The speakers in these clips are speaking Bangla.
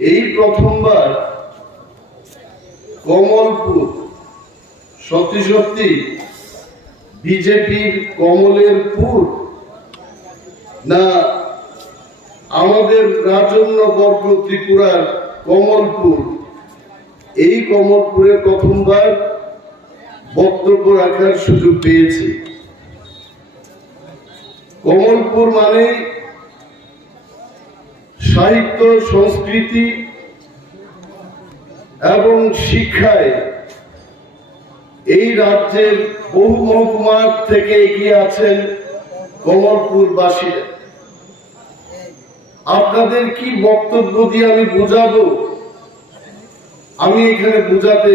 এই প্রথমবার কমলপুর সত্যি সত্যি বিজেপির কমলের পুর না আমাদের রাজন্যবর্গ ত্রিপুরার কমলপুর, এই কমলপুরে প্রথমবার বক্তব্য রাখার সুযোগ পেয়েছি। কমলপুর মানে সাহিত্য, সংস্কৃতি এবং শিক্ষায় এই রাজ্যের বহু মহকুমার থেকে এগিয়ে আছেন কমলপুরবাসীরা। আপনাদের কি বক্তব্য দিয়ে আমি বোঝাবো, আমি এখানে বোঝাতে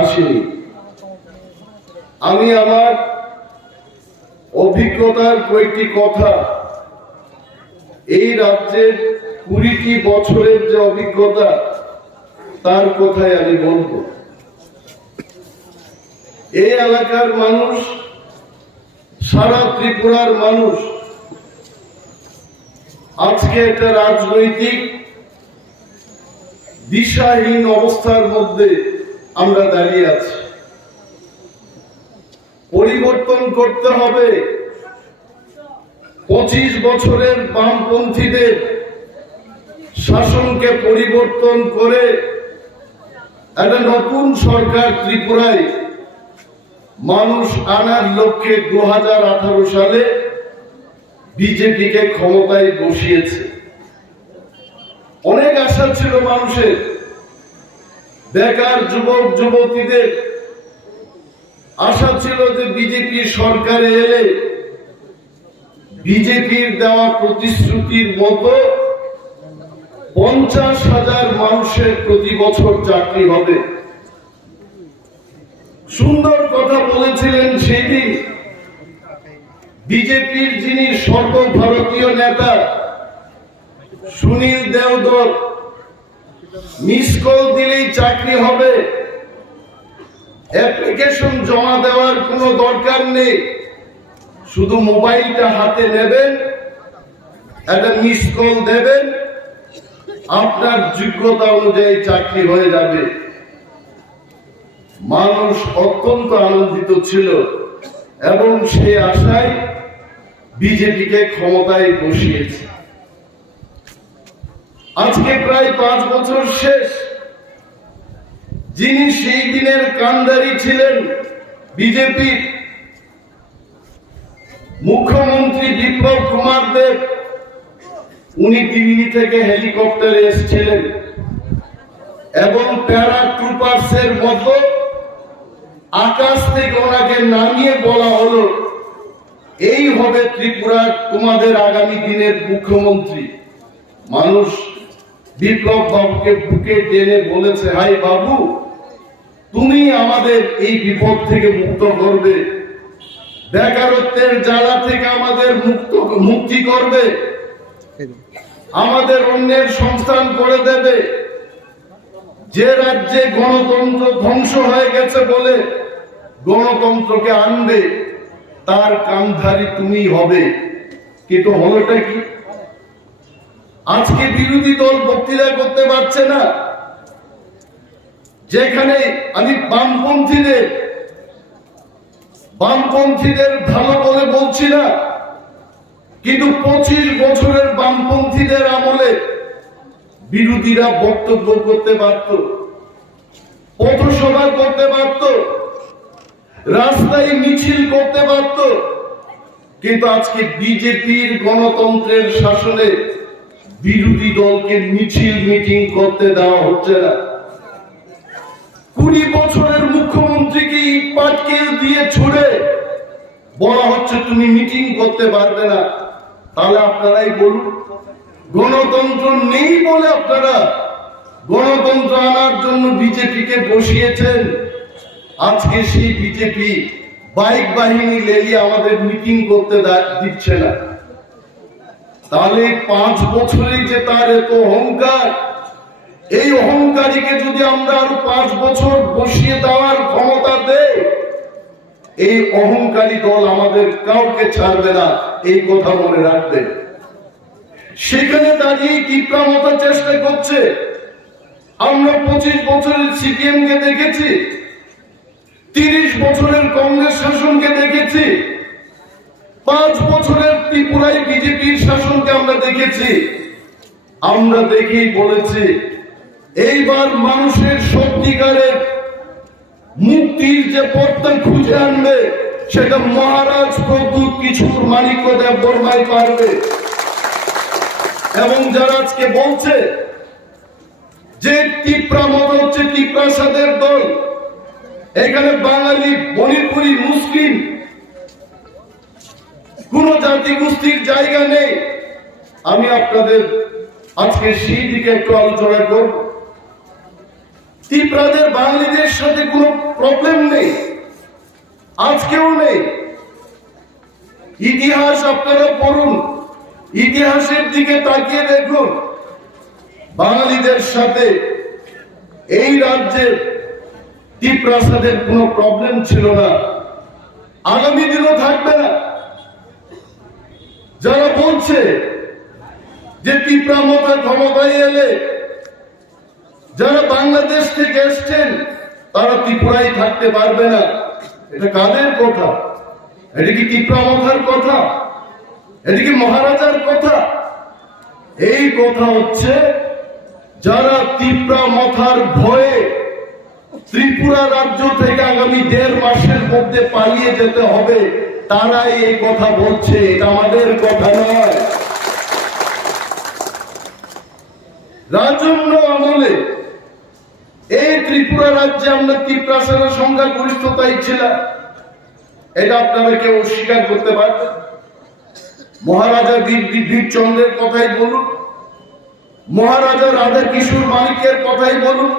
আসিনি। আমি আমার অভিজ্ঞতার কয়েকটি কথা, এই রাজ্যের 20টি বছরের যে অভিজ্ঞতা তার কথাই আমি বলবো। এই এলাকার মানুষ, সারা ত্রিপুরার মানুষ আজকে একটা রাজনৈতিক দিশাহীন অবস্থার মধ্যে আমরা দাঁড়িয়ে আছি। পরিবর্তন করতে হবে। 25 বছরের বামপন্থীদের শাসনকে পরিবর্তন করে একটা নতুন সরকার ত্রিপুরায় মানুষ আনার লক্ষ্যে 2018 সালে বিজেপিকে ক্ষমতায় বসিয়েছে। অনেক আশা ছিল মানুষের, বেকার যুবক যুবতীদের আশা ছিল যে বিজেপি সরকারে এলে বিজেপির দেওয়া প্রতিশ্রুতির মতো 50,000 মানুষের প্রতি বছর চাকরি হবে। সুন্দর কথা বলেছিলেন সেদিন বিজেপির যিনি সর্বভারতীয় নেতা সুনীল দেওধর, মিস কল দিলেই চাকরি হবে, অ্যাপ্লিকেশন জমা দেওয়ার কোনো দরকার নেই, শুধু মোবাইলটা হাতে নেবেন, একটা মিস কল দেবেন, আপনার যোগ্যতা অনুযায়ী চাকরি হয়ে যাবে। মানুষ অত্যন্ত আনন্দিত ছিল এবং সেই আশায় বিজেপিকে ক্ষমতায় বসিয়েছে। আজকে প্রায় 5 বছর শেষ। যিনি সেই দিনের কান্ডারি ছিলেন বিজেপির মুখ্যমন্ত্রী বিপ্লব কুমার দেব, উনি দিল্লি থেকে হেলিকপ্টারে এসেছিলেন এবং প্যারাট্রুপার্সের মতো আকাশ থেকে ওনাকে নামিয়ে বলা হলো, এই হবে ত্রিপুরার তোমাদের আগামী দিনের মুখ্যমন্ত্রী। মানুষ বিপ্লব বাবুকে বুকে টেনে বলেছে, হাই বাবু, তুমি আমাদের এই বিপদ থেকে মুক্ত করবে, বেকারত্বের জ্বালা থেকে আমাদের মুক্তি করবে, আমাদের অন্যের সংস্থান করে দেবে। যে রাজ্যে গণতন্ত্র ধ্বংস হয়ে গেছে বলে গণতন্ত্রকে আনবে, তার কামধারী তুমি হবে। কিন্তু হলোটা কি? আজকে বিরোধী দল বক্তৃতা করতে পারছে না। যেখানে আমি বামপন্থীদের ভালো বলে বলছি না, কিন্তু 25 বছরের বামপন্থীদের আমলে বিরোধীরা বক্তব্য করতে পারত, পথসভা করতে পারত, রাস্তায় মিছিল করতে পারত। কিন্তু আজকে বিজেপির গণতন্ত্রের শাসনে বিরোধী দলকে মিছিল মিটিং করতে দেওয়া হচ্ছে না। 20 বছরের মুখ্যমন্ত্রীকে ইট পাটকেল দিয়ে ছুড়ে বলা হচ্ছে তুমি মিটিং করতে পারবে না। তাহলে আপনারাই বলুন, গণতন্ত্র নেই বলে আপনারা গণতন্ত্র আনার জন্য বিজেপিকে বসিয়েছেন। আজকে সেই বিজেপি বাইক বাহিনী লেলিয়ে আমাদের মিটিং করতে দিচ্ছে না। তাহলে 5 বছরে যে তার এত অহংকার, এই অহংকারীকে যদি আমরা আরো 5 বছর বসিয়ে দেওয়ার ক্ষমতা দেই, এই অহংকারী দল আমাদের কাউকে ছাড়বে না, এই কথা মনে রাখবেন। সেখানে দাঁড়িয়ে কিপ্রামত চেষ্টা করছে আমরা 25 বছরের সিপিএম কে দেখেছি, 30 বছরের কংগ্রেস শাসনকে দেখেছি, 5 বছরের ত্রিপুরায় বিজেপির শাসনকে আমরা দেখেছি। আমরা দেখেই বলেছি এইবার মানুষের সত্যিকারের মুক্তির যে পথটা খুঁজে আনবে সেটা মহারাজ প্রদ্যুৎ কিশোর মানিক্যদেব বর্মাই পারবে। এবং যারা আজকে বলছে যে তিপ্রা মত হচ্ছে তিপ্রাসাদের দল, এখানে বাঙালি, মণিপুরি, মুসলিম কোন জাতি গোষ্ঠীর জায়গা নেই, আমি আপনাদের আজকে সেই দিকে একটু আলোচনা করব। তিপ্রাদের বাঙালিদের সাথে কোনো প্রবলেম নেই, আজকেও নেই। ইতিহাস আপনারা পড়ুন, ইতিহাসের দিকে তাকিয়ে দেখুন, বাঙালিদের সাথে এই রাজ্যের তিপ্রাসাদের কোনো প্রবলেম ছিল না, আগামী দিনও থাকবে না। যারা বলছে যে তিপ্রা মতো ক্ষমতায় এলে যারা বাংলাদেশ থেকে এসছেন তারা ত্রিপুরায় থাকতে পারবে না, এটা কাদের কথা? এটা কি তিপ্রা মথার কথা? এটা কি মহারাজার কথা? এই কথা হচ্ছে যারা তিপ্রা মথার ভয়ে ত্রিপুরা রাজ্য থেকে আগামী 1.5 মাসের মধ্যে পালিয়ে যেতে হবে, তারাই এই কথা বলছে, এটা আমাদের কথা নয়। রাজন্য আমলে এই ত্রিপুরা রাজ্যে আমরা তিপ্রাসারের সংখ্যা গরিষ্ঠতাই ছিলাম, এটা আপনারা কেউ অস্বীকার করতে পারবেন? মহারাজা বীরচন্দ্রের কথাই বলুন, মহারাজা রাধা কিশোর মানিকের কথাই বলুন,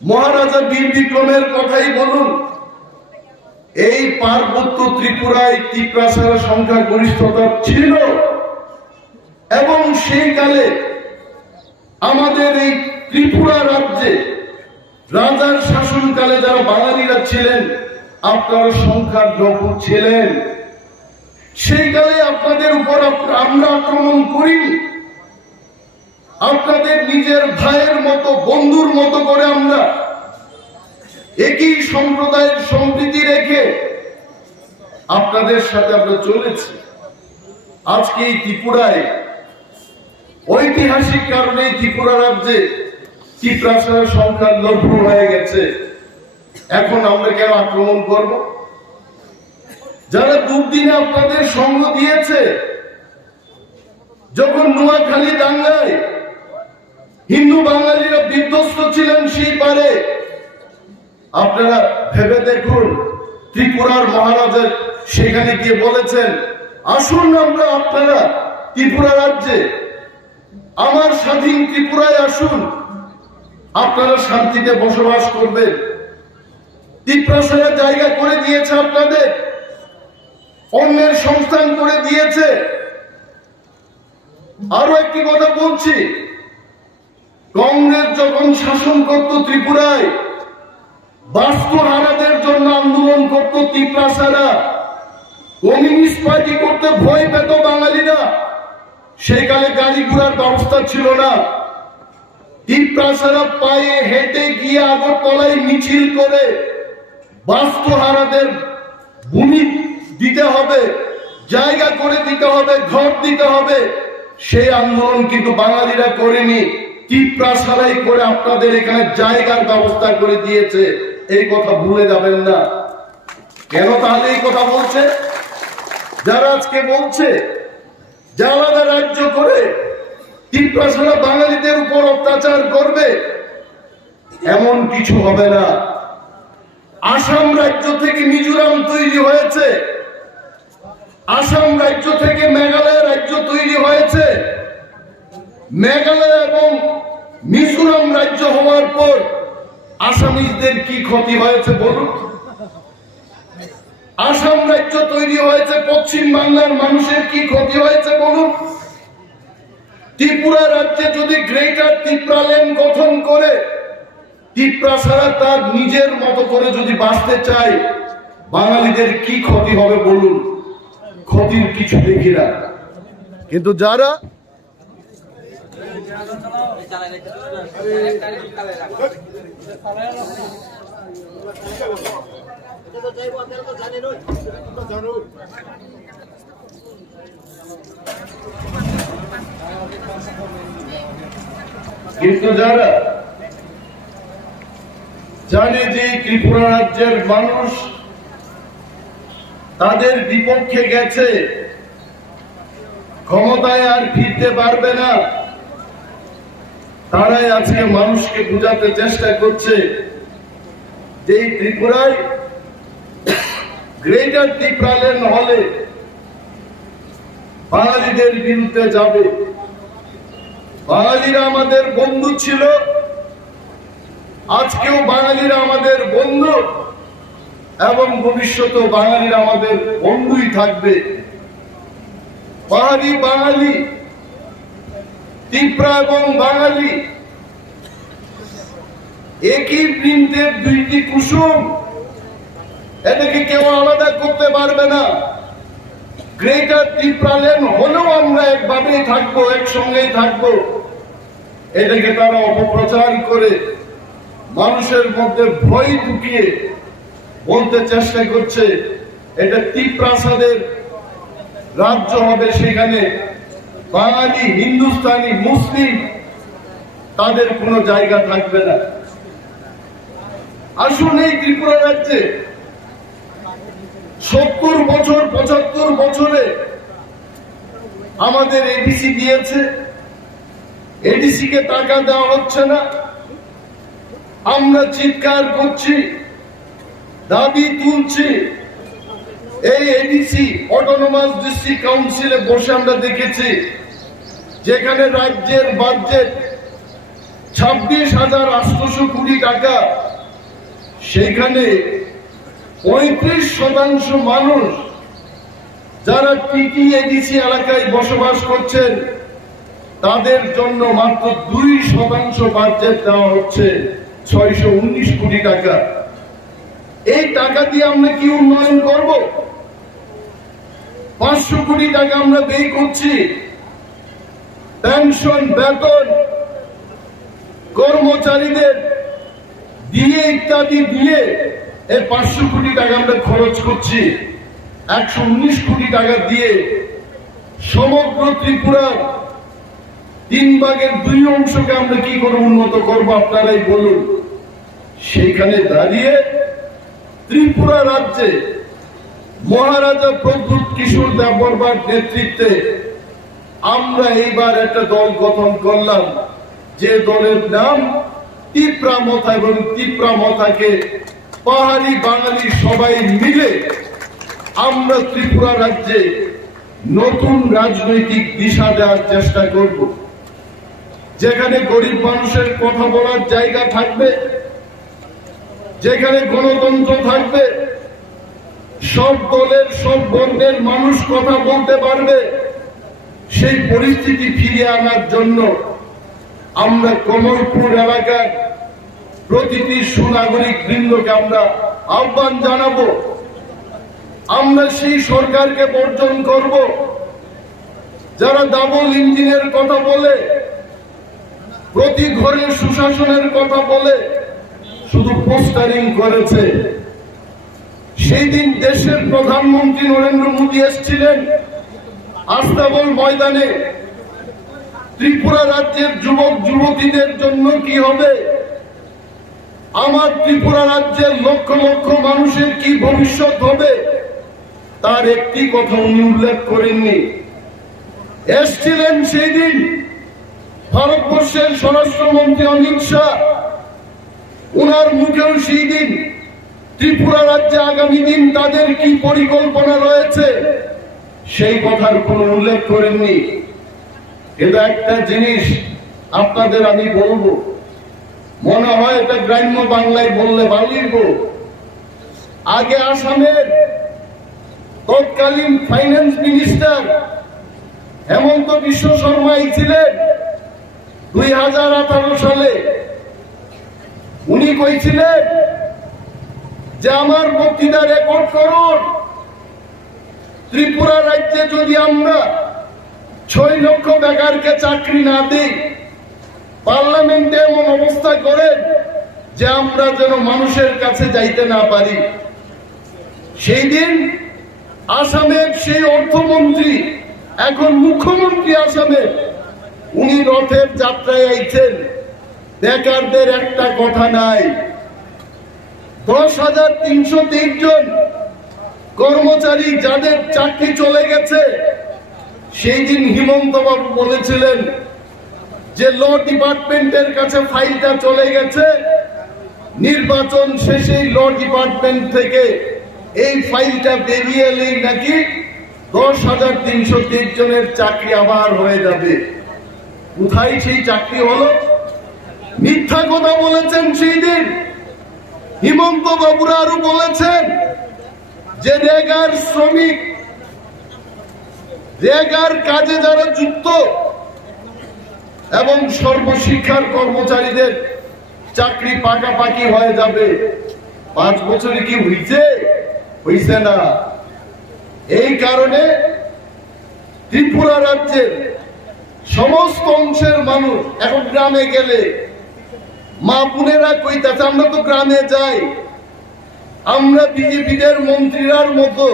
মহারাজা বীর বিক্রমের কথাই বলুন, এই পার্বত্য ত্রিপুরায় তিপ্রাসারের সংখ্যা গরিষ্ঠতা ছিল। এবং সেই কালে আমাদের এই ত্রিপুরা রাজ্যে রাজার শাসনকালে যারা বাঙালিরা ছিলেন আপনারা সংখ্যার লঘু ছিলেন। সেই কালে আপনাদের উপর আমরা আক্রমণ করিনি, আপনাদের নিজের ভাইয়ের মতো, বন্ধুর মতো করে আমরা একই সম্প্রদায়ের সম্প্রীতি রেখে আপনাদের সাথে আমরা চলেছি। আজকে এই ত্রিপুরায় ঐতিহাসিক কারণে ত্রিপুরা রাজ্যে তিপ্রাসারের সংখ্যা লঘু হয়ে গেছে, এখন আমরা কেন আক্রমণ করব? যারা দুর্দিনে আপনাদের সঙ্গ দিয়েছে, যখন নোয়াখালী দাঙ্গায় হিন্দু বাঙালিরা বিধ্বস্ত ছিলেন সেই পারে, আপনারা ভেবে দেখুন ত্রিপুরার মহারাজের সেখানে গিয়ে বলেছেন আসুন আমরা আপনারা ত্রিপুরা রাজ্যে আমার স্বাধীন ত্রিপুরায় আসুন, আপনারা শান্তিতে বসবাস করবেন। তিপ্রাসারের জায়গা করে দিয়েছে আপনাদের, অন্যের সংস্থান করে দিয়েছে। আরো একটি কথা বলছি, কংগ্রেস যখন শাসন করত ত্রিপুরায়, বাস্তুহারাদের জন্য আন্দোলন করত তিপ্রাসারা, কমিউনিস্ট পার্টি করতে ভয় পেত বাঙালিরা। সেই কালে গাড়ি ঘোড়ার ব্যবস্থা ছিল না, তিপ্রাসারা পায়ে হেঁটে গিয়ে আগরতলায় মিছিল করে বাস্তুহারাদের ভূমি দিতে হবে, জায়গা করে দিতে হবে, ঘর দিতে হবে। সেই আন্দোলন কিন্তু বাঙালিরা করেনি, তিপ্রাসারাই করে আপনাদের এখানে জায়গার ব্যবস্থা করে দিয়েছে। এই কথা ভুলে যাবেন না। কেন তাহলে এই কথা বলছে? যারা আজকে বলছে যে আলাদা রাজ্য করে তিপ্রাসারা বাঙালিদের উপর অত্যাচার করবে, এমন কিছু হবে না। আসাম রাজ্য থেকে মিজোরাম তৈরি হয়েছে, আসাম রাজ্য থেকে মেঘালয় রাজ্য তৈরি হয়েছে। মেঘালয় এবং মিজোরাম রাজ্য হওয়ার পর আসামিজদের কি ক্ষতি হয়েছে বলুন? আসাম রাজ্য তৈরি হয়েছে, পশ্চিম বাংলার মানুষের কি ক্ষতি হয়েছে বলুন? ত্রিপুরা রাজ্যে যদি গ্রেটার ত্রিপুরাল্যান্ড গঠন করে তিপ্রাসারা তার নিজের মতো করে যদি বাঁচতে চায়, বাঙালিদের কি ক্ষতি হবে বলুন? ক্ষতির কিছু দেখি না। কিন্তু যারা কিন্তু যারা জানে যে ত্রিপুরা রাজ্যের মানুষ তাদের বিপক্ষে গেছে, ক্ষমতায় আর ফিরতে পারবে না, তারাই আজকে মানুষকে বোঝাতে চেষ্টা করছে যে এই ত্রিপুরায় গ্রেটার ত্রিপুরাল্যান্ড হলে বাঙালিদের বিরুদ্ধে যাবে। বাঙালিরা আমাদের বন্ধু ছিল, আজকেও বাঙালিরা আমাদের বন্ধু এবং ভবিষ্যতেও বাঙালিরা আমাদের বন্ধুই থাকবে। পাহাড়ি বাঙালি, ত্রিপুরা এবং বাঙালি একই বৃন্তের দুইটি কুসুম, এটাকে কেউ আলাদা করতে পারবে না। গ্রেটার ত্রিপুরাল্যান্ড হলেও আমরা একভাবেই থাকবো, একসঙ্গেই থাকবো। এটাকে তারা অপপ্রচার করে মানুষের মধ্যে ভয় ঢুকিয়ে বলতে চেষ্টা করছে এটা ত্রিপ্রাসাদের রাজ্য হবে, সেখানে বাঙালি, হিন্দুস্তানি, মুসলিম তাদের কোনো জায়গা থাকবে না। আসুন এই ত্রিপুরা রাজ্যে 70 বছর 75 বছরে আমাদের এডিসি দিয়েছে, এডিসি কে টাকা দেওয়া হচ্ছে না। আমরা চিৎকার করছি, দাবি তুলছি। এই এডিসি অটোনমাস ডিস্ট্রিক্ট কাউন্সিলে বসে আমরা দেখেছি যেখানে রাজ্যের বাজেট 26,800 কোটি টাকা, সেখানে 35% মানুষ যারা টিটি এডিসি এলাকায় বসবাস করছেন তাদের জন্য মাত্র 2% বাজেট দেওয়া হচ্ছে 619 কোটি টাকা। এই টাকা দিয়ে আমরা কি উন্নয়ন করব? 500 কোটি টাকা আমরা ব্যয় করছি পেনশন, বেতন, কর্মচারীদের দিয়ে ইত্যাদি দিয়ে। এই 500 কোটি টাকা আমরা খরচ করছি, 119 কোটি টাকা দিয়ে সমগ্র ত্রিপুরার 3/2 অংশকে আমরা কি করে উন্নত করবো আপনারাই বলুন। সেখানে দাঁড়িয়ে ত্রিপুরা রাজ্যে মহারাজা প্রদ্যুৎ কিশোর দেববর্মার নেতৃত্বে আমরা এইবার একটা দল গঠন করলাম, যে দলের নাম ত্রিপুরা মথা, এবং ত্রিপুরা মথাকে পাহাড়ি বাঙালি সবাই মিলে আমরা ত্রিপুরা রাজ্যে নতুন রাজনৈতিক দিশা দেওয়ার চেষ্টা করব, যেখানে গরিব মানুষের কথা বলার জায়গা থাকবে, যেখানে গণতন্ত্র থাকবে, সব দলের সব বর্ণের মানুষ কথা বলতে পারবে। সেই পরিস্থিতি ফিরিয়ে আনার জন্য আমরা কমলপুর এলাকার প্রতিটি সুনাগরিক বৃন্দকে আমরা আহ্বান জানাবো। আমরা সেই সরকারকে বর্জন করব যারা ডাবল ইঞ্জিনের কথা বলে, প্রতি ঘরে সুশাসনের কথা বলে শুধু পোস্টারিং করেছে। সেই দিন দেশের প্রধানমন্ত্রী নরেন্দ্র মোদী এসেছিলেন আস্তাবল ময়দানে। ত্রিপুরা রাজ্যের যুবক যুবতীদের জন্য কি হবে, আমার ত্রিপুরা রাজ্যের লক্ষ লক্ষ মানুষের কি ভবিষ্যৎ হবে, তার একটি কথা উনি উল্লেখ করেননি। এসেছিলেন সেই দিন ভারতবর্ষের স্বরাষ্ট্রমন্ত্রী অমিত শাহ, উনার মুখেও সেই দিন ত্রিপুরা রাজ্যে আগামী দিন তাদের কি পরিকল্পনা রয়েছে সেই কথার কোনো উল্লেখ করেননি। কিন্তু একটা জিনিস আপনাদের আমি বলবো, মনে হয় এটা গ্রাম্য বাংলায় বললে ভালিব। আগে আসামের তৎকালীন ফাইন্যান্স মিনিস্টার হেমন্ত বিশ্ব শর্মাই ছিলেন 2018 সালে। উনি কইছিলেন যে আমার বক্তৃতা রেকর্ড করুন, ত্রিপুরা রাজ্যে যদি আমরা 6 লক্ষ বেকারকে চাকরি না দিই এমন অবস্থা করেন যে আমরা যেন মানুষের কাছে যাইতে না পারি। সেই দিন আসামের সেই অর্থমন্ত্রী, এখন মুখ্যমন্ত্রী আসামের, উনি রথের যাত্রায় আইছেন, বেকারদের একটা কথা নাই। 10,323 জন কর্মচারী যাদের চাকরি চলে গেছে, সেই দিন হিমন্ত বাবু বলেছিলেন যে ল ডিপার্টমেন্টের কাছে ফাইলটা চলে গেছে, নির্বাচন শেষে ল ডিপার্টমেন্ট থেকে এই ফাইলটা বেরিয়ে এলেই নাকি 10,323 জনের চাকরি আবার হয়ে যাবে। কোথায় সেই চাকরি হলো? মিথ্যা কথা বলেছেন সেই দিন হিমন্ত বাবুরা। আরো বলেছেন যে রেগার শ্রমিক, রেগার কাজে যারা যুক্ত এবং সর্বশিক্ষার কর্মচারীদের চাকরি পাকাপাকি হয়ে যাবে। 5 বছরে কি হইছে? হইছে না। এই কারণে ত্রিপুরা রাজ্যের সমস্ত অংশের মানুষ এখন গ্রামে গেলে মা বোনেরা কইতাছে, আমরা তো গ্রামে যাই, আমরা বিজেপিদের মন্ত্রীরার মতো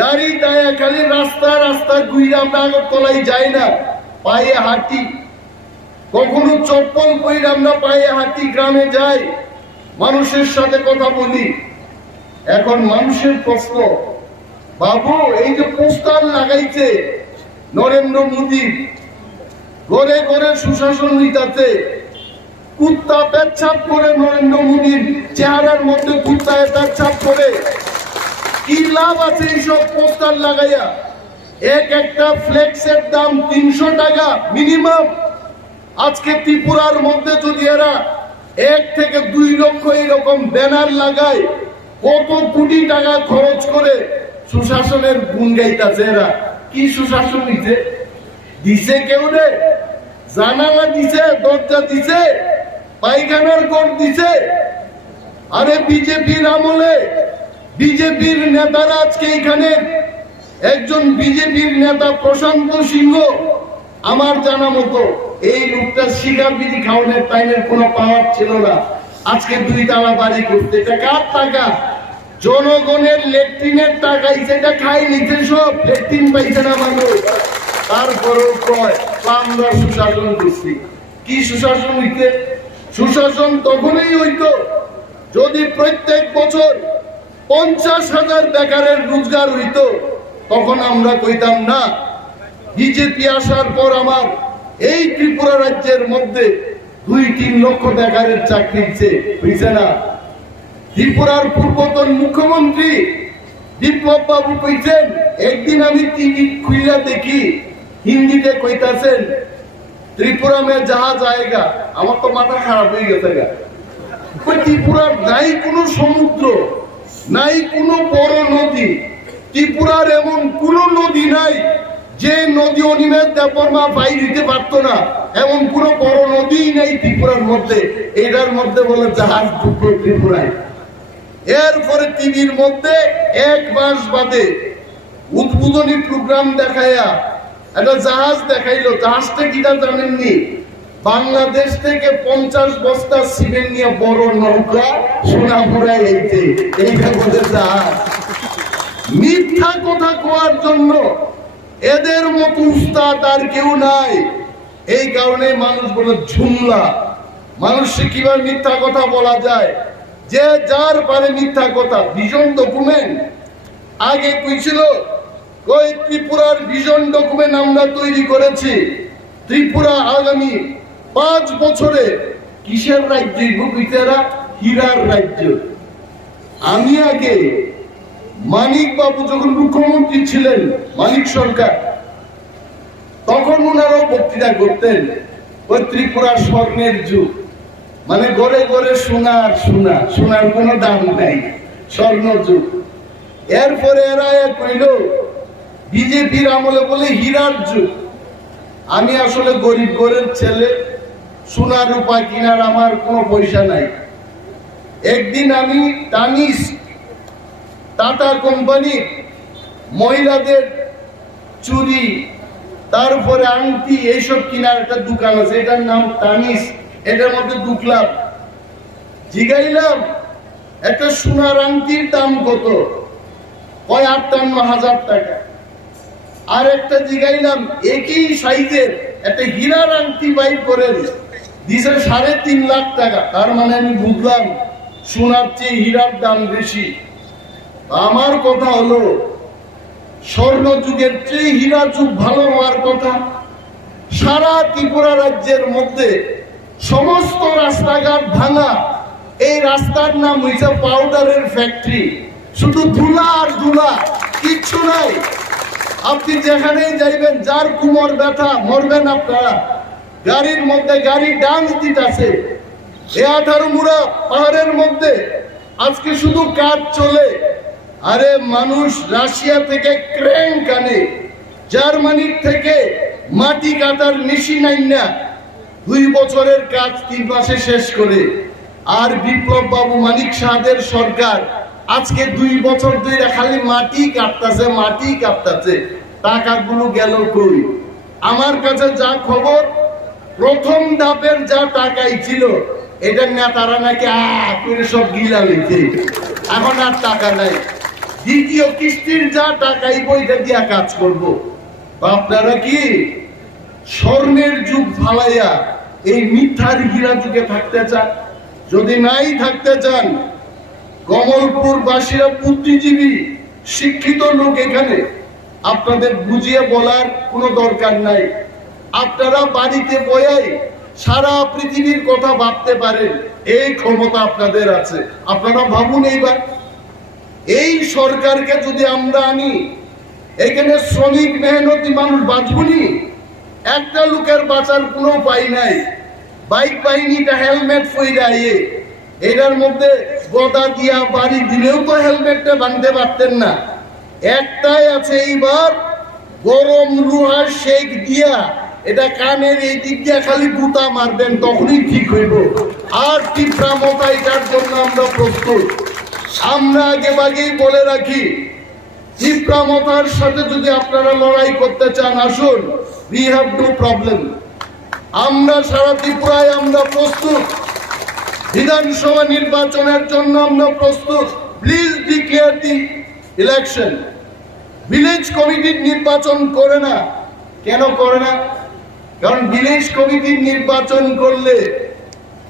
গাড়ি টায়া খালি রাস্তা রাস্তা ঘুরে আমরা আগরতলায় যাই না, পায়ে হাঁটি। কখনো চপ্পল পরে আমরা পায়ে হাঁটি, গ্রামে যাই, মানুষের সাথে কথা বলি। এখন মানুষের প্রশ্ন, বাবু এই যে পোস্টার লাগাইছে নরেন্দ্র মোদী, ঘরে ঘরে সুশাসন নিতাছে, কুত্তা পেচ্ছাপ করে নরেন্দ্র মোদীর চেহারার মধ্যে কুত্তা এটার ছাপ করে, কি লাভ আছে এইসব পোস্টার লাগাইয়া? একটা ফ্লেক্সের দাম 300 টাকা মিনিমাম। আজকে ত্রিপুরার মধ্যে যদি এরা 1 থেকে 2 লক্ষ এরকম ব্যানার লাগায়, কত কোটি টাকা খরচ করে সুশাসনের গুণ গাইতাছে এরা। কি সুশাসন দিছে? দিছে কেউ রে? জানালা দিছে, দরজা দিছে, পায়খানার ঘর দিছে। আরে বিজেপির আমলে বিজেপির নেতারা, আজকে এখানে একজন বিজেপির নেতা প্রশান্ত সিংহ, আমার জানা মতো এই লোকটা সিগার বিড়ি খাওয়ানোর টাইমের কোনো পাওয়ার ছিল না, আজকে 2 তালা বাড়ি করতে। এটা কার টাকা? জনগণের লেট্রিনের টাকাই, সেটা খাই নিচ্ছে সব, লেট্রিন পাইছে না মানুষ। তারপরেও কয় আমরা সুশাসন করছি। কি সুশাসন হইতে? সুশাসন তখনই হইতো যদি প্রত্যেক বছর 50,000 বেকারের রোজগার হইতো। তখন আমরা কইতাম না। বিজেপি আসার পর আমার এই ত্রিপুরা রাজ্যের মধ্যে 2-3 লক্ষ বেকারের চাকরি হইছে না। ত্রিপুরার পূর্বতন মুখ্যমন্ত্রী বিপ্লব বাবু কইছেন, একদিন আমি টিভি খুইলা দেখি হিন্দিতে কইতাছেন ত্রিপুরা মে যাহা জায়গা। আমার তো মাথা খারাপ হয়ে গেছে। ত্রিপুরার নাই কোনো সমুদ্র, নাই কোনো বড় নদী, ত্রিপুরার এমন কোন নদী নাই যে নদী অনিমেষ দেববর্মা বাইর দিতে পারতো না, এমন কোন বড় নদী নাই ত্রিপুরার মধ্যে। এটার মধ্যে বলে জাহাজ ঢুকলো ত্রিপুরায়। এরপরে টিভির মধ্যে 1 মাস বাদে উদ্বোধনী প্রোগ্রাম দেখাইয়া একটা জাহাজ দেখাইলো। জাহাজটা কিনা জানেননি? বাংলাদেশ থেকে 50 বস্তা সিমেন্ট নিয়ে বড় নৌকা সোনাপুরায় এইতে, এইটা বলে জাহাজ। মিথ্যা কথা কোয়ার জন্য এদের মতো উস্তাদ আর কেউ নাই। এই কারণে মানুষ বলে ঝুমলা। মানুষকে কিভাবে মিথ্যা কথা বলা যায়? যে যার পারে মিথ্যা কথা। ভিশন ডকুমেন্ট আগে কইছিল, কই ত্রিপুরার ভিশন ডকুমেন্ট আমরা তৈরি করেছি। ত্রিপুরা আগামী 5 বছরে কিসের রাজ্য? হীরার রাজ্য। আমি আগে মানিক বাবু যখন মুখ্যমন্ত্রী ছিলেন, মানিক সরকার, তখন ওনারাও বক্তৃতা করতেন ওই ত্রিপুরা স্বর্ণের যুগ, মানে ঘরে ঘরে সোনার সোনা, সোনার কোনো দাম নাই, স্বর্ণ যুগ। এরপরে এরা কইল বিজেপির আমলে বলে হীরার যুগ। আমি আসলে গরিব ঘরের ছেলে, সোনা রূপা কিনার আমার কোনো পয়সা নাই। একদিন আমি তানিশ টাটা কোম্পানির মহিলাদের চুড়ি, তারপরে আংটি, এইসব কিনার একটা দোকান আছে, এটার নাম তানিশ এটার মধ্যে ঢুকলাম, জিগাইলাম একটা সোনার আংটির দাম কত, কয় 58,000 টাকা। আর একটা জিগাইলাম একই সাইজের একটা হীরার আংটি বাইর করে দিছে 3.5 লাখ টাকা। তার মানে আমি বুঝলাম সোনার চেয়ে হীরার দাম বেশি। আমার কথা হলো স্বর্ণ যুগের চেয়ে হীরা যুগ ভালো হওয়ার কথা। সারা ত্রিপুরা রাজ্যের মধ্যে সমস্ত রাস্তাঘাট ভাঙা, এই রাস্তার নাম হইছে পাউডারের ফ্যাক্টরি, শুধু ধুলা আর ধুলা, কিচ্ছু নাই। আপনি যেখানেই যাইবেন যার কুমর ব্যথা, মরবেন আপনারা। গাড়ির মধ্যে গাড়ি ডান্স দিতেছে, এ 18 মুড়া পাহাড়ের মধ্যে আজকে শুধু কাজ চলে। আরে মানুষ রাশিয়া থেকে ক্রেন কানে, জার্মানির থেকে মাটি কাটার মেশিন আইনা 2 বছরের কাজ 3 মাসে শেষ করে। আর বিপ্লব বাবু মানিক শাহদের সরকার আজকে 2 বছর ধরে খালি মাটি কাটতেছে। টাকাগুলো গেল কই? আমার কাছে যা খবর, প্রথম ধাপের যা টাকাই ছিল এটা নেতারা নাকি করে সব গিলা লিখে, এখন আর টাকা নাই। দ্বিতীয় কিস্তির যা টাকাই বইটা দিয়া কাজ করব। আপনারা কি স্বর্ণের যুগ ফালাইয়া এই মিথ্যার হীরা যুগে থাকতে চান? যদি নাই থাকতে চান, কমলপুর বাসীরা বুদ্ধিজীবী শিক্ষিত লোক, এখানে আপনাদের বুঝিয়ে বলার কোনো দরকার নাই। আপনারা বাড়িতে বয়াই সারা পৃথিবীর কথা ভাবতে পারেন, এই ক্ষমতা আপনাদের আছে। আপনারা ভাবুন এইবার, এই সরকারকে যদি আমরা আনি, এখানে শ্রমিক মেহনতি মানুষ বাঁচবনি? একটা লোকের বাঁচার কোনো উপায় নাই। বাইক বাহিনীটা হেলমেট পইরা এটার মধ্যে গদা দিয়া বাড়ি দিলেও তো হেলমেটটা বাঁধতে পারতেন না। একটাই আছে, এইবার গরম লোহার শেক দিয়া এটা কানের এই দিক দিয়ে খালি গুতা মারবেন, তখনই ঠিক হইব। আর টিপরা মতা এটার জন্য আমরা প্রস্তুত। আমরা আগে আগেই বলে রাখি, টিপরা মতার সাথে যদি আপনারা লড়াই করতে চান, আসুন, we have no problem। আমরা সারা ত্রিপুরায় আমরা প্রস্তুত, বিধানসভা নির্বাচনের জন্য আমরা প্রস্তুত। Please declare the election. Village কমিটির নির্বাচন করে না, কেন করে না? কারণ ভিলেজ কমিটির নির্বাচন করলে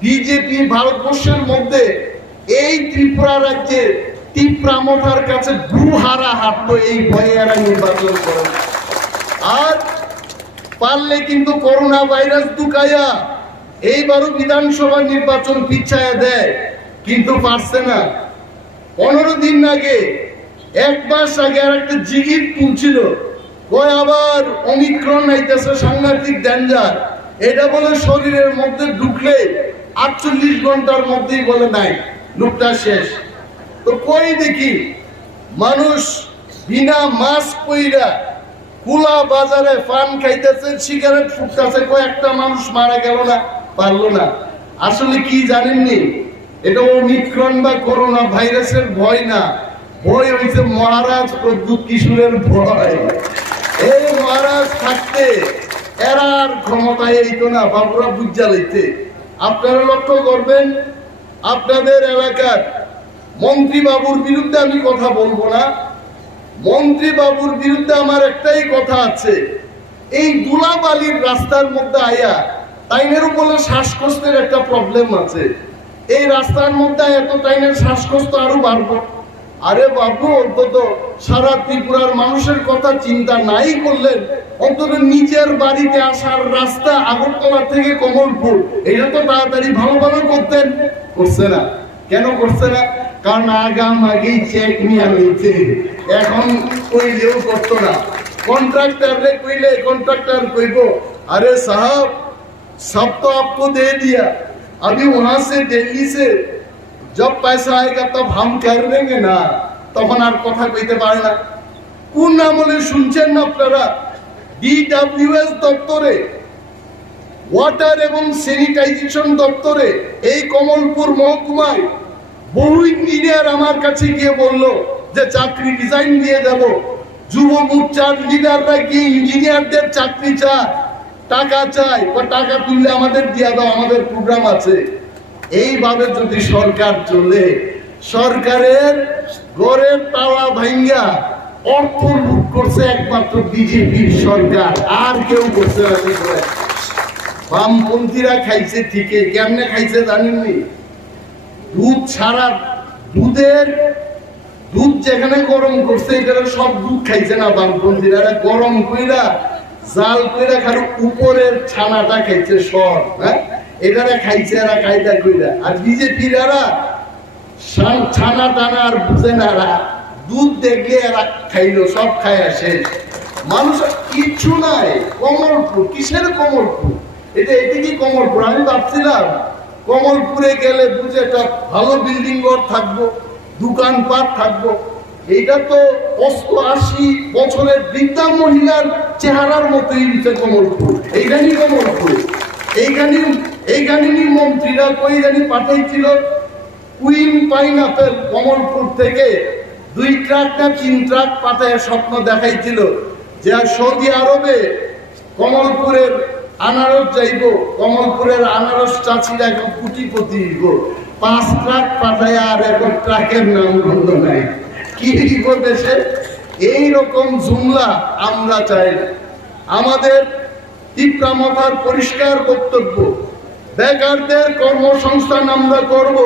বিজেপি ভারতবর্ষের মধ্যে এই ত্রিপুরা রাজ্যে টিপ্রামথার কাছে গুহারা হাঁটতো, এই ভয়ে এরা নির্বাচন করে না। আর পারলে কিন্তু করোনা ভাইরাস দুকায়া এইবারও বিধানসভা নির্বাচন পিছায়া দেয়, কিন্তু পারছে না। 15 দিন আগে, 1 মাস আগে আর একটা জিগির তুলছিল, কয় আবার ওমিক্রন আইতেছে, সাংঘাতিক ডেঞ্জার। এটা বলে শরীরের মধ্যে ঢুকলে 48 ঘন্টার মধ্যেই বলে নাই, লোকটা শেষ। তো কই দেখি মানুষ বিনা মাস্ক পইরা খোলা বাজারে পান খাইতেছে, সিগারেট ফুটতেছে, কয়েকটা মানুষ মারা গেল না, পারলো না। আসলে কি জানেননি, এটা ওমিক্রন বা করোনা ভাইরাসের ভয় না, ভয় হয়েছে মহারাজ প্রদ্যুৎ কিশোরের ভয়। এই মহারাজ থাকতে এরার ক্ষমতায় এইতো না, বাবুরা বুঝা লইতে। আপনারা লক্ষ্য করবেন, আপনাদের এলাকার মন্ত্রী বাবুর বিরুদ্ধে আমি কথা বলবো না, মন্ত্রী বাবুর বিরুদ্ধে আমার একটাই কথা আছে। এই দুলাবালির রাস্তার মধ্যে আয়া তাইনের উপরে শ্বাসকষ্টের একটা প্রবলেম আছে। এই রাস্তার মধ্যে এত টাইনের শ্বাসকষ্ট আরো বাড়বো। আরে বাবু, অন্তত সারা ত্রিপুরার মানুষের কথা চিন্তা নাই করলেন, অন্তত নিজের বাড়িতে আসার রাস্তা আগরতলা থেকে কমলপুর এটা তো তাড়াতাড়ি ভালোভাবে করতেন, করছে না। কেন করছে না? কারণ আগাম আগেই চেক নিয়ে নিচ্ছে, এখন কইলেও করতো না। কন্ট্রাক্টরে কইলে कॉन्ट्रैक्टर को अरे साहब सब तो आपको दे दिया, अभी वहां से दिल्ली से जब पैसा आएगा तब हम कर देंगे ना, তখন আর কথা কইতে পারে না। কোন আমলে শুনছেন না আপনারা? ডিডব্লিউএস দপ্তরে, ওয়াটার এবং স্যানিটাইজেশন দপ্তরে এই কমলপুর মহকুমায় বহু ইঞ্জিনিয়ার আমার কাছে গিয়ে বলল যে চাকরি রিজাইন দিয়ে দেব। যুব মোর্চার লিডাররা গিয়ে ইঞ্জিনিয়ারদের চাকরি চায়, টাকা চাই, টাকা তুললে আমাদের দিয়া দাও, আমাদের প্রোগ্রাম আছে। এইভাবে যদি সরকার চলে, সরকারের ঘরের তালা ভাঙ্গা অর্থ লুট করছে একমাত্র বিজেপির সরকার, আর কেউ করছে না। বামপন্থীরা খাইছে ঠিকই, কেমনে খাইছে জানেননি? দুধ ছাড়া, দুধ যেখানে গরম করছে এখানে সব দুধ খাইছে না বামপন্থীরা, গরম কইরা জাল কইরা খালি উপরের ছানাটা খাইছে সব। হ্যাঁ, এটারা খাইছে এরা কায়দা কইরা। আর বিজেপির এরা ছানা টানা আর বুঝে না, দুধ দেখলে এরা খাইলো, সব খায় আসে। মানুষ কিচ্ছু নাই। কমলপুর, কিসের কমলপুর? এটা কি কমলপুর? আমি ভাবছিলাম কমলপুরে গেলে বুঝে একটা ভালো বিল্ডিং ঘর থাকবো, দোকানপাট থাকবো। এইটা তো ৮৮ বছরের বৃদ্ধা মহিলার চেহারার মতোই নিচে কমলপুর। এইখানেই কমলপুর। এইখানে মন্ত্রীরা কই জানি পাঠাইছিল কুইন পাইনাপেল কমলপুর থেকে 2 ট্রাক না 3 ট্রাক পাঠায় স্বপ্ন দেখাইছিল যে সৌদি আরবে কমলপুরের আনারস যাইব, কমলপুরের আনারস চাষিরা এখন কোটিপতি হইব। 5 ট্রাক পাঠায় আর এখন ট্রাকের নাম গন্ধ নাই। কি করতেছে? এইরকম জুমলা আমরা চাই না। আমাদের তীব্রামথার পরিষ্কার বক্তব্য, বেকারদের কর্মসংস্থান আমরা করব।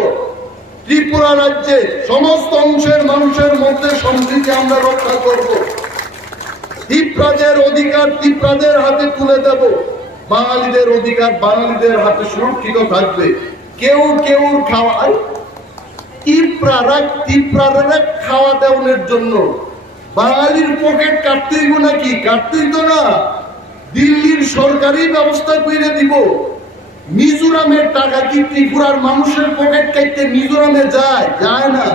ত্রিপুরা রাজ্যে সমস্ত অংশের মানুষের মধ্যে সম্প্রীতি আমরা রক্ষা করব। ত্রিপুরাদের অধিকার ত্রিপুরাদের হাতে তুলে দেব। বাঙালিদের অধিকার বাঙালিদের হাতে সুরক্ষিত থাকবে। কেউ খাওয়ায় ত্রিপুরারা খাওয়া দেওয়ার জন্য বাঙালির পকেট কাটতেই নাকি? কাটতেই তো না, দিল্লির সরকারি ব্যবস্থা করে দিব। মিজোরামের টাকা কি ত্রিপুরার মানুষের পকেট কাটতে মিজোরামে যায় না।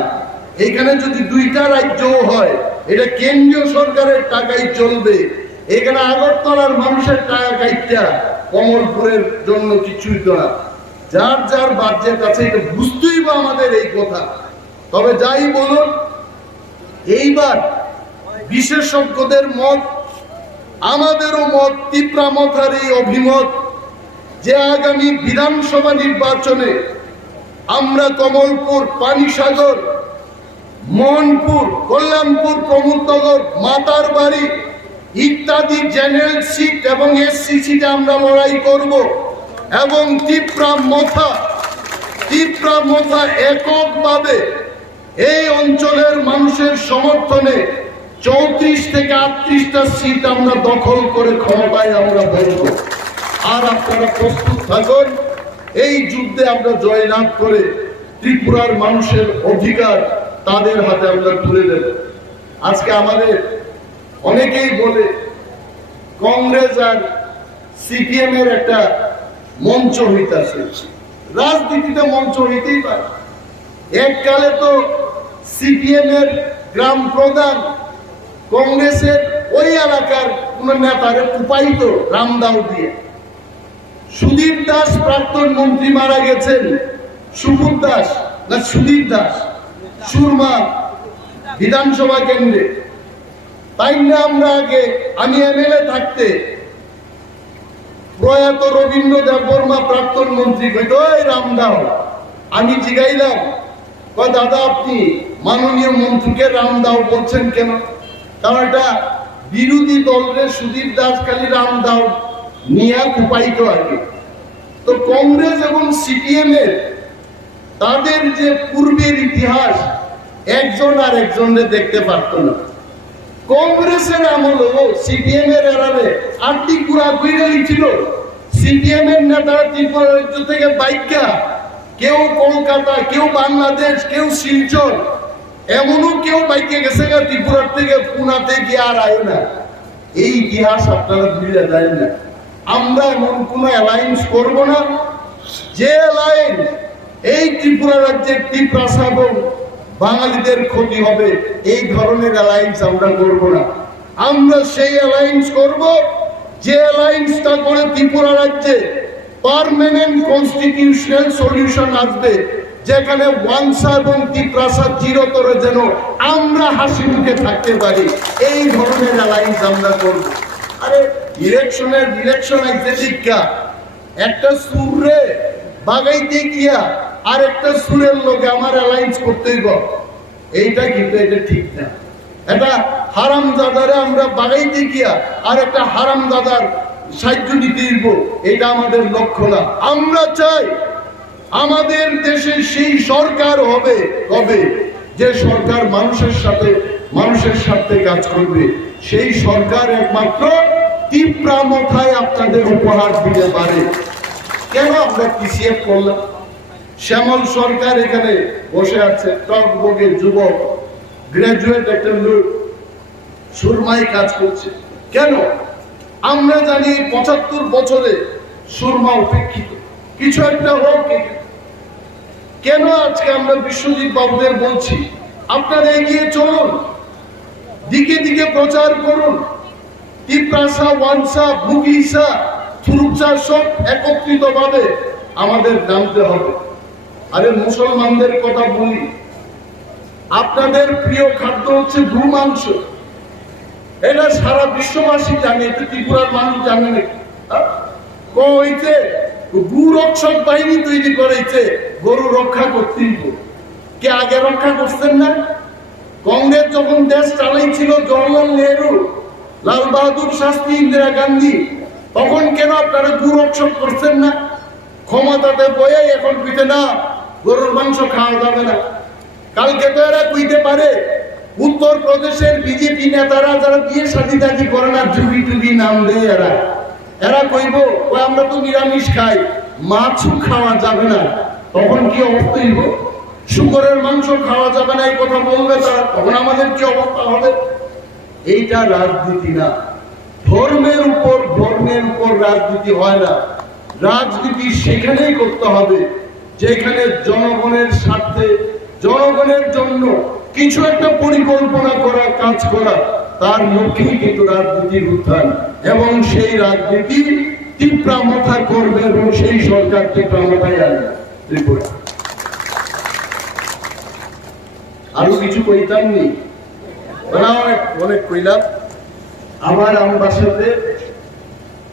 এখানে যদি 2টা রাজ্য হয়, এটা কেন্দ্রীয় সরকারের টাকাই চলবে। এখানে আগরতলার মানুষের টাকা কাটটা কমলপুরের জন্য কিছুই তো না। যার যার বাজেট আছে, এটা বুঝতেই বা আমাদের এই কথা। তবে যাই বলুন, এইবার বিশেষজ্ঞদের মত, আমাদেরও মত, তীব্রামথার এই অভিমত যে আগামী বিধানসভা নির্বাচনে আমরা কমলপুর, পানিসাগর, মোহনপুর, কল্যাণপুর, প্রমোদনগর, মাতারবাড়ি ইত্যাদি জেনারেল সিট এবং এসসি সিটে আমরা লড়াই করব এবং তীব্রামথা এককভাবে এই অঞ্চলের মানুষের সমর্থনে 34 থেকে 38টা সিট আমরা দখল করে ক্ষমতায় আমরা বসব। আর আপনারা প্রস্তুত থাকুন, এই যুদ্ধে আমরা জয়লাভ করে ত্রিপুরার মানুষের অধিকার তাদের হাতে আমরা তুলে দেব। আজকে আমাদের অনেকেই বলে কংগ্রেস আর সিপিএম এর একটা মঞ্চ হইতেছে। রাজনীতিতে মঞ্চ হইতেই পারে। এককালে তো সিপিএম এর গ্রাম প্রধান কংগ্রেসের ওই এলাকার কোন নেতারে কুপাইত রামদাও দিয়ে। সুধীর দাস প্রাক্তন মন্ত্রী মারা গেছেন, সুধীর দাস সুরমা বিধানসভা কেন্দ্রে। তাই না আমরা আগে, আমি এমএলএ থাকতে প্রয়াত রবীন্দ্র দেববর্মা প্রাক্তন মন্ত্রী কইত ওই রামদাও। আমি জিগাইলাম, দাদা আপনি মাননীয় মন্ত্রীকে রামদাও বলছেন কেন? কারণ এটা বিরোধী দলের সুধীর দাস খালি রামদাও নিয়ে কুপাইত আগে। তো কংগ্রেস এবং সিপিএম এর তাদের যে পূর্বের ইতিহাস একজন আর একজনের দেখতে পারত না। কংগ্রেসের আমলেও সিপিএম এর এরারে আর্থিক পুরা কইরাই ছিল। সিপিএম এর নেতারা ত্রিপুরা রাজ্য থেকে বাইকা, কেউ কলকাতা, কেউ বাংলাদেশ, কেউ শিলচর, এমনও কেউ বাইকে গেছে ত্রিপুরার থেকে পুনাতে গিয়ে আর আয় না। এই ইতিহাস আপনারা ভুলে যায় না। আমরা এমন কোন অ্যালায়েন্স করব না যে অ্যালায়েন্স এই ত্রিপুরা রাজ্যের ত্রিপ্রাসা এবং বাঙালিদের ক্ষতি হবে। এই ধরনের অ্যালায়েন্স আমরা করব না। আমরা সেই অ্যালায়েন্স করব যে অ্যালায়েন্সটা করে ত্রিপুরা রাজ্যে পার্মানেন্ট কনস্টিটিউশনাল সলিউশন আসবে, যেখানে ওয়াংসা এবং ত্রিপ্রাসা চিরতরে যেন আমরা হাসি মুখে থাকতে পারি। এই ধরনের অ্যালায়েন্স আমরা করব। আরে ইলেকশন আইছে দীক্ষা একটা সুরে বাগাইতে গিয়া আর একটা সুরের লোকে আমার অ্যালায়েন্স করতেই গো, এইটা কিন্তু এটা ঠিক না। এটা হারামজাদারে আমরা বাগাইতে গিয়া আর একটা হারামজাদার সাহায্য নিতে দিব, এটা আমাদের লক্ষ্য না। আমরা চাই আমাদের দেশে সেই সরকার হবে কবে যে সরকার মানুষের সাথে কাজ করবে। সেই সরকার একমাত্র তীব্রামথায় আপনাদের উপহার দিতে পারে। কেন আমরা পিছিয়ে পড়লাম? শ্যামল সরকার এখানে বসে আছে, টকবগের যুবক, গ্রাজুয়েট একটা লোক, সুরমাই কাজ করছে। কেন? আমরা জানি ৭৫ বছরে সুরমা উপেক্ষিত, কিছু একটা হোক। কেন আজকে আমরা বিশ্বজিৎ বাবুদের বলছি আপনারা এগিয়ে চলুন, দিকে দিকে প্রচার করুন, তিপ্রাসা, ওয়ানসা, বুগিসা, থুরুকসা সব একত্রিত ভাবে আমাদের নামতে হবে। আরে মুসলমানদের কথা বলি, আপনাদের প্রিয় খাদ্য হচ্ছে গরু মাংস। এটা সারা বিশ্ববাসী জানে, এটা ত্রিপুরার মানুষ জানে নাকি? কইতে গু রক্ষক বাহিনী তৈরি করেছে গরু রক্ষা করতেই। কে আগে রক্ষা করছেন না? কংগ্রেস যখন দেশ চালাইছিল জওয়াহরলাল নেহরু, লাল বাহাদুর শাস্ত্রী, ইন্দিরা গান্ধী, তখন কেন আপনারা গু রক্ষক করছেন না? ক্ষমতাতে বয়ে এখন পিঠে না গরুর মাংস খাওয়া যাবে না। কালকে তো এরা কইতে পারে উত্তর প্রদেশের বিজেপি নেতারা যারা বিয়ে শাদী করে না, যুগি টুগি নাম দেয়, এরা কইব আমরা তো নিরামিষ খাই, মাছও খাওয়া যাবে না। তখন কি অবস্থা হইব? শুকরের মাংস খাওয়া যাবে না এই কথা বলবে তারা, তখন আমাদের কি অবস্থা হবে? এইটা রাজনীতি না। ধর্মের উপর রাজনীতি হয় না। রাজনীতি সেখানেই করতে হবে যেখানে জনগণের স্বার্থে, জনগণের জন্য কিছু একটা পরিকল্পনা করা, কাজ করা, তার লক্ষ্যেই কিন্তু রাজনীতির উত্থান। এবং সেই রাজনীতি তীব্রামথা করবে এবং সেই সরকার তীব্রামথায় আনবে ত্রিপুরা। আরো কিছু কইতাম নি, অনেক কইলাম। আমার আমবাসাতে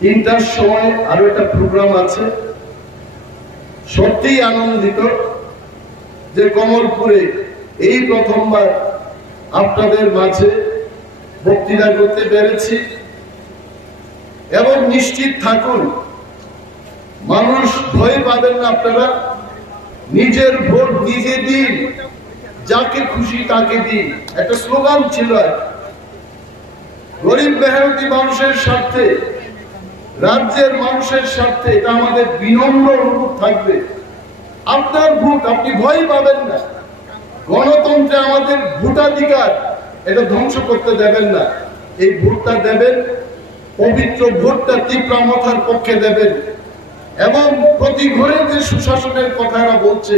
৩টার সময় আরো একটা প্রোগ্রাম আছে। সত্যিই আনন্দিত যে কমলপুরে এই প্রথমবার আপনাদের মাঝে বক্তৃতা করতে পেরেছি। এবং নিশ্চিত থাকুন, মানুষ ভয় পাবেন না। আপনারা নিজের ভোট নিজে দিন, যাকে খুশি তাকে দিন, একটা স্লোগান ছিল। গরিব মেহনতি মানুষের স্বার্থে, রাজ্যের মানুষের স্বার্থে, এটা আমাদের বিনম্র অনুরোধ থাকবে। আপনার ভোট, আপনি ভয় পাবেন না। গণতন্ত্রে আমাদের ভোটাধিকার, এটা ধ্বংস করতে দেবেন না। এই ভোটটা দেবেন, পবিত্র ভোটটা তীব্রামথার পক্ষে দেবেন। এবং প্রতি ঘরে যে সুশাসনের কথা বলছে,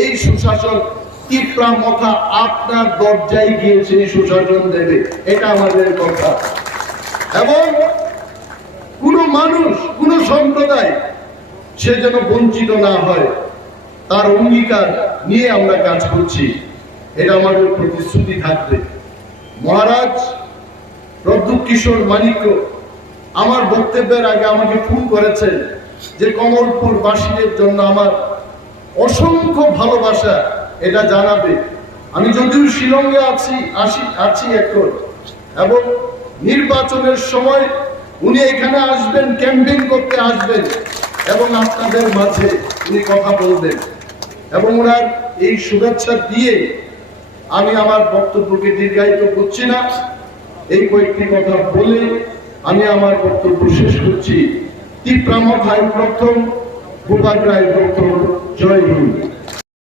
এই সুশাসন তীব্রামথা আপনার দরজায় গিয়ে সেই সুশাসন দেবে, এটা আমাদের কথা। এবং কোন মানুষ, কোন সম্প্রদায় সে যেন বঞ্চিত না হয়, তার অঙ্গীকার নিয়ে আমরা কাজ করছি, এটা আমাদের প্রতিশ্রুতি থাকবে। মহারাজ প্রদ্যুৎ কিশোর মানিক্য আমার বক্তব্যের আগে আমাকে ফোন করেছেন যে কমলপুর বাসীদের জন্য আমার অসংখ্য ভালোবাসা, এটা জানাবে। আমি যদিও শিলংয়ে আছি এখন, এবং নির্বাচনের সময় উনি এখানে আসবেন, ক্যাম্পেইন করতে আসবেন, এবং আপনাদের মাঝে উনি কথা বলবেন। এবং ওনার এই শুভেচ্ছা দিয়ে আমি আমার বক্তব্যকে দীর্ঘায়িত করছি না। এই কয়েকটি কথা বলে আমি আমার বক্তব্য শেষ করছি। তীব্রামথায় প্রথম, গোপাল রায় প্রথম। জয় হিন্দ।